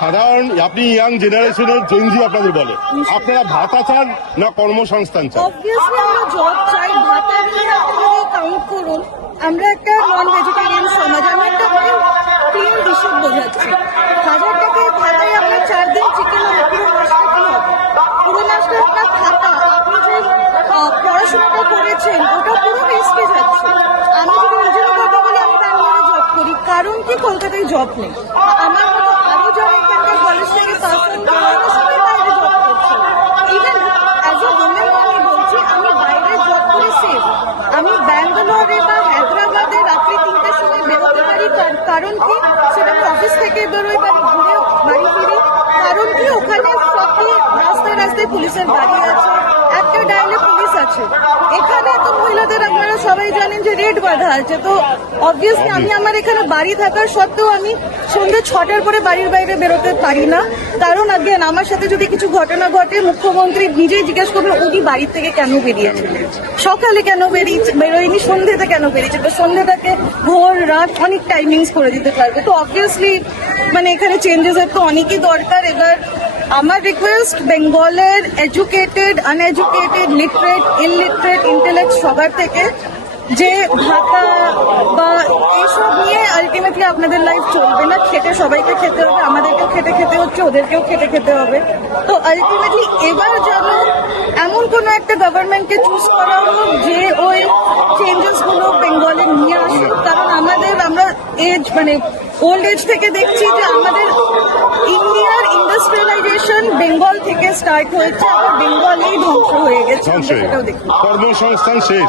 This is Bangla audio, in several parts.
সাধারণ আপনি ইয়াং জেনারেশনের জেনজি আপনাদের বলে, আপনারা ভাতা চান না কর্মসংস্থান চান? অবভিয়াসলি আমরা জব চাই, ভাতা নিয়ে আপনি কাউন্ট করুন। আমরা একটা নন ভেজিটেরিয়ান সমাজ, আমি একটা ক্লিয়ার হিসেব বোঝাচ্ছি। 1000 টাকায় ভাতায় আপনার 4 দিন চিকেন হলে পুরো মাসটা কি হবে? পুরো মাসটা আপনার খাতা, আপনি যে পড়াশোনাটা করেছেন ওটা পুরো ওয়েস্টে যাচ্ছে। আমি যদি নিজের কথা বলি, আমি ব্যাঙ্গালোরে জব করি, কারণ কি কলকাতায় জব নেই। আমার মতো আরো যারা এখানকার কলেজ থেকে পাস আউট করে সবাই বাইরে জব করছে। ইভেন অ্যাজ এ ওমেন আমি বলছি, আমি বাইরে জব করে সেফ। আমি ব্যাঙ্গালোরে বা হায়দ্রাবাদে রাত্রি 3টার সময় বেরোতে পারি, কারণ কি সেটা আমি অফিস থেকে বেরোই, বাড়ি ঘুরে বাড়ি ফিরি। কারণ কি ওখানে সত্যি রাস্তায় রাস্তায় পুলিশের বাড়ি আছে, একটা ডায়ালে পুলিশ আছে। এখানে তো মহিলাদের আপনারা সবাই জানেন যে রেড বাঁধা আছে। তো অবভিয়াসলি আমি আমার এখানে বাড়ি থাকার সত্ত্বেও আমি সন্ধ্যে 6টার পরে বাড়ির বাইরে বেরোতে পারি না। কারণ আগেন আমার সাথে যদি কিছু ঘটনা ঘটে, মুখ্যমন্ত্রী নিজেই জিজ্ঞেস করবেন উনি বাড়ি থেকে কেন বেরিয়েছেন, সকালে কেন বেরোয়নি, সন্ধ্যেতে কেন বেরিয়েছে। তো সন্ধ্যেটাকে ভোর রাত অনেক টাইমিংস করে দিতে পারবে। তো অবভিয়াসলি মানে এখানে চেঞ্জেস তো অনেকই দরকার। এবার আমার রিকোয়েস্ট বেঙ্গলের এডুকেটেড, আনএডুকেটেড, লিটারেট, ইনলিটারেট, ইন্টেলেক্ট সবার থেকে যে ভাতা বা এইসব নিয়ে আলটিমেটলি আপনাদের লাইফ চলবে না। খেটে সবাইকে খেতে হবে, আমাদেরকেও খেটে খেতে হচ্ছে, ওদেরকেও খেটে খেতে হবে। তো আলটিমেটলি এবার যেন এমন কোনো একটা গভর্নমেন্টকে চুজ করা হোক যে ওই চেঞ্জেস গুলো বেঙ্গলে নিয়ে আসুক। কারণ আমরা এজ মানে ওল্ড এজ থেকে দেখছি যে আমাদের ইন্ডিয়ার ইন্ডাস্ট্রিয়ালাইজেশন বেঙ্গল থেকে স্টার্ট হয়েছে, আবার বেঙ্গলেই ধ্বংস হয়ে গেছে। সেটাও দেখি কর্মসংস্থান শেষ,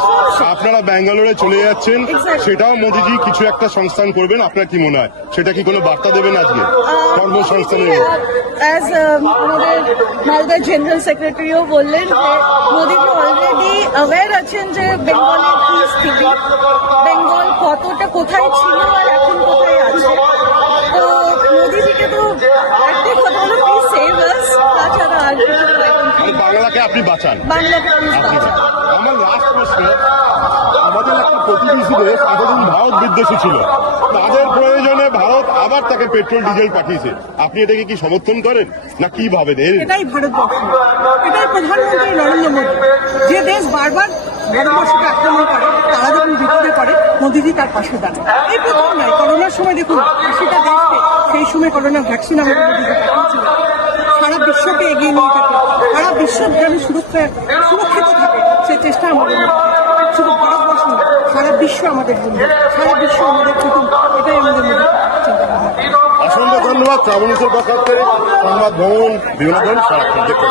আপনারা ব্যাঙ্গালোরে চলে যাচ্ছেন, সেটাও মোদিজি কিছু একটা সংস্থান করবেন, আপনার কি মনে হয় সেটা কি কোনো বার্তা দেবেন আজকে কর্মসংস্থানের? অ্যাজ আমাদের মালদার জেনারেল সেক্রেটারিও বললেন যে মোদিজি অলরেডি অ্যাওয়্যার আছেন যে বেঙ্গলের কি স্থিতি, বেঙ্গল কতটা কোথায় ছিল আর এখন কোথায় আছে। তো মোদিজিকে তো একটাই কথা হলো, প্লিজ সেভ আস। তাছাড়া আর বাংলাকে আপনি বাঁচান, বাংলাকে প্লিজ বাঁচান। আমার লাস্ট প্রশ্ন, আমাদের একটা প্রতিবেশী দেশ এতদিন ভারত বিদ্বেষী ছিল, তাদের প্রয়োজনে ভারত আবার তাকে পেট্রোল ডিজেল পাঠিয়েছে, আপনি এটাকে কি সমর্থন করেন না কি ভাবেন? এটাই ভারতবর্ষ, এটাই প্রধানমন্ত্রী নরেন্দ্র মোদী। যে দেশ বারবার ভারতবর্ষকে আক্রমণ করে, তারা যখন বিপদে পড়ে মোদীজি তার পাশে দাঁড়ায়। এই প্রথম নয়, করোনার সময় দেখুন 80টা দেশকে সেই সময় করোনা ভ্যাকসিন আমাদের মোদীজি পাঠিয়েছিল। সারা বিশ্বকে এগিয়ে নিয়ে যেতে, সারা বিশ্ব যেন সুরক্ষিত থাকে সেই চেষ্টা আমাদের। শুধু ভারতবর্ষ নয়, সারা বিশ্ব আমাদের বন্ধু, সারা বিশ্ব আমাদের কুটুম, এটাই আমাদের মধ্যে চিন্তাভাবনা। অসংখ্য ধন্যবাদ। শ্রাবণীশ্বর বসাত্তরে সংবাদ ভ্রমণ বিনোদন সারাক্ষণ দেখতে